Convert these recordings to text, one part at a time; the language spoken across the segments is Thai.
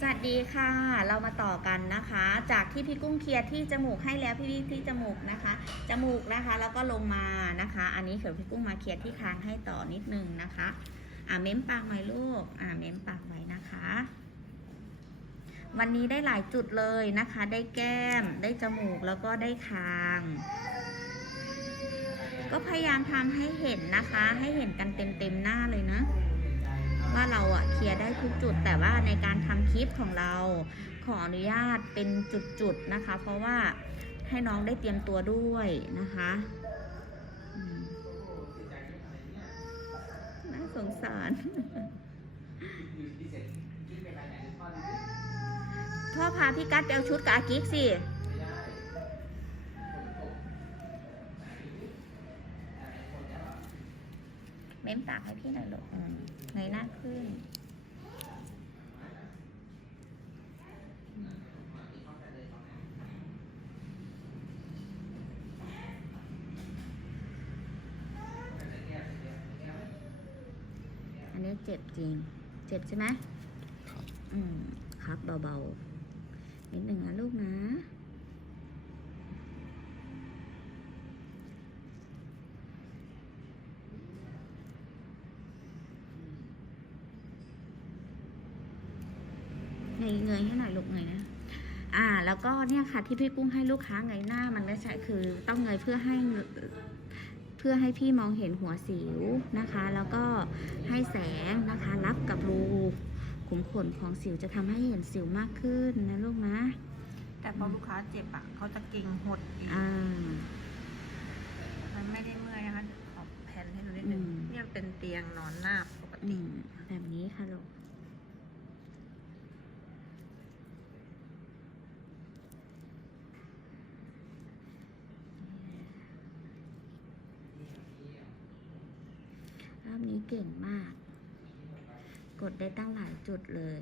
สวัสดีค่ะ เรามาต่อกันนะคะ จากที่พี่กุ้งเคลียร์ที่จมูกให้แล้วพี่ที่จมูกนะคะ จมูกนะคะแล้วก็ลงมานะคะ อันนี้เดี๋ยวพี่กุ้งมาเคลียร์ที่คางให้ต่อนิดนึงนะคะ อ่าเม้มปากหน่อยลูก อ่าเม้มปากไว้นะคะ วันนี้ได้หลายจุดเลยนะคะ ได้แก้ม ได้จมูกแล้วก็ได้คาง ก็พยายามทำให้เห็นนะคะ ให้เห็นกันเต็มเต็มๆหน้าเลยนะ ว่าเราอะเคลียร์ได้ทุกจุด แต่ว่าในการทำคลิปของเราขออนุญาตเป็นจุดๆนะคะ เพราะว่าให้น้องได้เตรียมตัวด้วยนะคะน่าสงสารพ่อพาพี่กัดไปเอาชุดกับอากิกสิ เม้มปากให้พี่หน่อยลูกเงยหน้าขึ้น อันนี้เจ็บจริง เจ็บใช่ไหมอืม ครับเบาๆ นิดหนึ่งนะลูกนะ เงยเงยให้หน่อยลูกเงยนะอ่า แล้วก็เนี่ยค่ะที่พี่กุ้งให้ลูกค้าเงยหน้ามันไม่ใช่คือต้องเงยเพื่อให้เพื่อให้พี่มองเห็นหัวสิวนะคะ แล้วก็ให้แสงนะคะรับกับรูขุมขนของสิวจะทำให้เห็นสิวมากขึ้นนะลูกนะ แต่พอลูกค้าเจ็บอะเขาจะเก่งหดอีกอ่ามันไม่ได้เมื่อยนะคะขอแผ่นให้ดูนิดนึงอืมเนี่ยเป็นเตียงนอนหน้าปกอืติมแบบนี้ค่ะลูก รอบนี้ เก่งมาก กดได้ตั้งหลายจุดเลย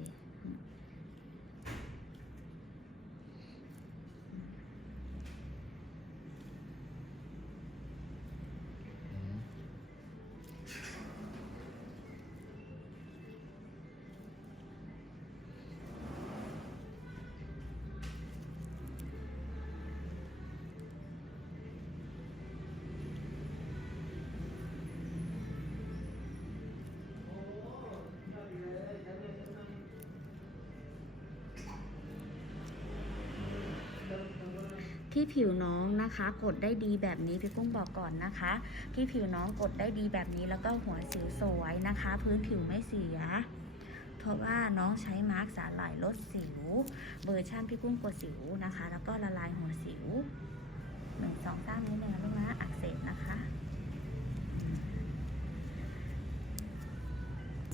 ที่ผิวน้องนะคะ กดได้ดีแบบนี้พี่กุ้งบอกก่อนนะคะ ที่ผิวน้องกดได้ดีแบบนี้แล้วก็หัวสิวสวยนะคะ พื้นผิวไม่เสียเพราะว่าน้องใช้มาร์กสาหร่ายลดสิวเวอร์ชันพี่กุ้งกดสิวนะคะ แล้วก็ละลายหัวสิวหนึ่งสองสามนี้เลยนะลูกนะอักเสบนะคะ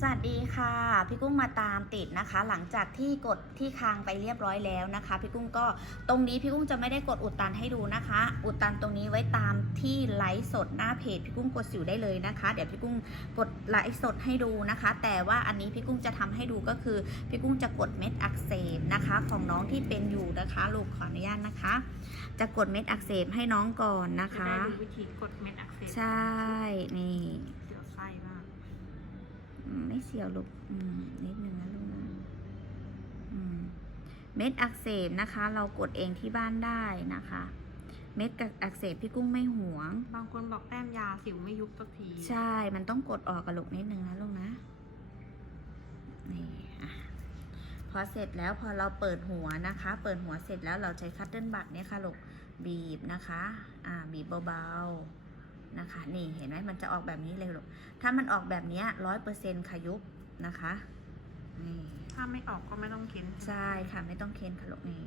ส วัสดีค่ะ พี่กุ้งมาตามติดนะคะ หลังจากที่กดที่คางไปเรียบร้อยแล้วนะคะ พี่กุ้งก็ตรงนี้พี่กุ้งจะไม่ได้กดอุดตันให้ดูนะคะ อุดตันตรงนี้ไว้ตามที่ไลฟ์สดหน้าเพจพี่กุ้งกดสิวได้เลยนะคะ เดี๋ยวพี่กุ้งกดไลฟ์สดให้ดูนะคะ แต่ว่าอันนี้พี่กุ้งจะทำให้ดูก็คือพี่กุ้งจะกดเม็ดอักเสบนะคะ ของน้องที่เป็นอยู่นะคะลูกขออนุญาตนะคะ จะกดเม็ดอักเสบให้น้องก่อนนะจะคะได้ดูวิธีกดเม็ดอักเสบใช่นี่ เสียวไส้มาก อืมไม่เสียวลูกอืมนิดนึงนะลูกนะอืมเม็ดอักเสบนะคะ เรากดเองที่บ้านได้นะคะ เม็ดอักเสบพี่กุ้งไม่หวง บางคนบอกแต้มยาสิวไม่ยุบสักทีใช่ มันต้องกดออกกับลูกนิดนึงนะลูกนะนี่อะพอเสร็จแล้วพอเราเปิดหัวนะคะ เปิดหัวเสร็จแล้วเราใช้คัตเติ้ลบัตเนี่ยค่ะลูกบีบนะคะ อ่าบีบเบาๆ นะคะ นี่เห็นไหมมันจะออกแบบนี้เลยลูกถ้ามันออกแบบเนี้ร้อยเปอร์เซ็นต์ขยุบนะคะนี่ถ้าไม่ออกก็ไม่ต้องเค้นใช่ค่ะไม่ต้องเค้นค่ะลูกนี่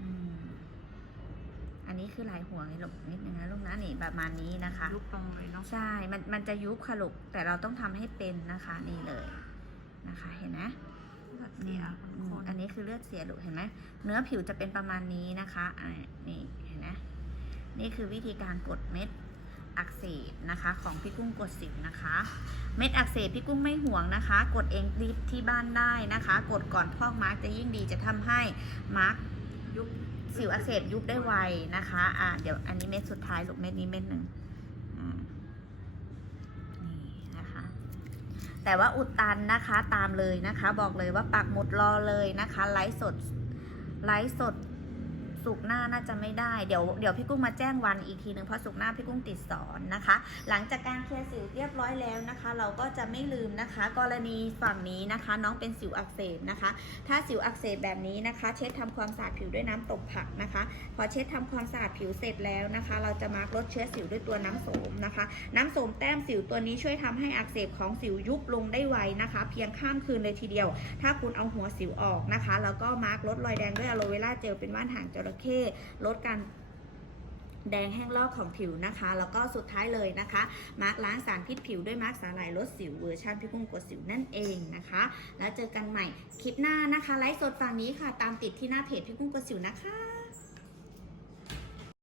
อืมอันนี้คือลายหัวไงลูกนิดนึงนะลูกนะนี่ประมาณนี้นะคะยุบตรงเลยเนาะใช่ มันมันจะยุบค่ะลูกแต่เราต้องทำให้เป็นนะคะนี่เลยนะคะ เห็นไหมเสียคนอืมคนอันนี้คือเลือดเสียลูกเห็นไหมเนื้อผิวจะเป็นประมาณนี้นะคะอ่านี่เห็นไหมนี่คือวิธีการกดเม็ด อักเสบนะคะ ของพี่กุ้งกดสิวนะคะ เม็ดอักเสบพี่กุ้งไม่ห่วงนะคะ กดเองที่ที่บ้านได้นะคะ กดก่อนพอกมาร์กจะยิ่งดีจะทำให้มาร์กยุบสิวอักเสบยุบได้ไวนะคะอ่าเดี๋ยวอันนี้เม็ดสุดท้ายลูกเม็ดนี้เม็ดหนึ่งนี่นะคะแต่ว่าอุดตันนะคะตามเลยนะคะ บอกเลยว่าปักหมุดรอเลยนะคะ ไลฟ์สดไลฟ์สด สุกหน้าน่าจะไม่ได้เดี๋ยวเดี๋ยวพี่กุ้งมาแจ้งวันอีกทีหนึ่งเพราะสุกหน้าพี่กุ้งติดสอนนะคะ หลังจากการเคลียร์สิวเรียบร้อยแล้วนะคะ เราก็จะไม่ลืมนะคะ กรณีฝั่งนี้นะคะ น้องเป็นสิวอักเสบนะคะ ถ้าสิวอักเสบแบบนี้นะคะ เช็ดทำความสะอาดผิวด้วยน้ำตกผักนะคะ พอเช็ดทำความสะอาดผิวเสร็จแล้วนะคะ เราจะมาร์กลดเชื้อสิวด้วยตัวน้ำโสมนะคะ น้ำโสมแต้มสิวตัวนี้ช่วยทำให้อักเสบของสิวยุบลงได้ไวนะคะ เพียงข้ามคืนเลยทีเดียว ถ้าคุณเอาหัวสิวออกนะคะ แล้วก็มาร์กลดรอยแดงด้วยอะโลเวราเจลเป็นว่านหางจระระเข้ลดการแดงแห้งลอกของผิวนะคะ แล้วก็สุดท้ายเลยนะคะ มาร์กล้างสารพิษผิวด้วยมาร์กสาหร่ายลดสิวเวอร์ชันพี่กุ้งกดสิวนั่นเองนะคะ แล้วเจอกันใหม่คลิปหน้านะคะ ไลฟ์สดฝั่งนี้ค่ะ ตามติดที่หน้าเพจพี่กุ้งกดสิวนะคะ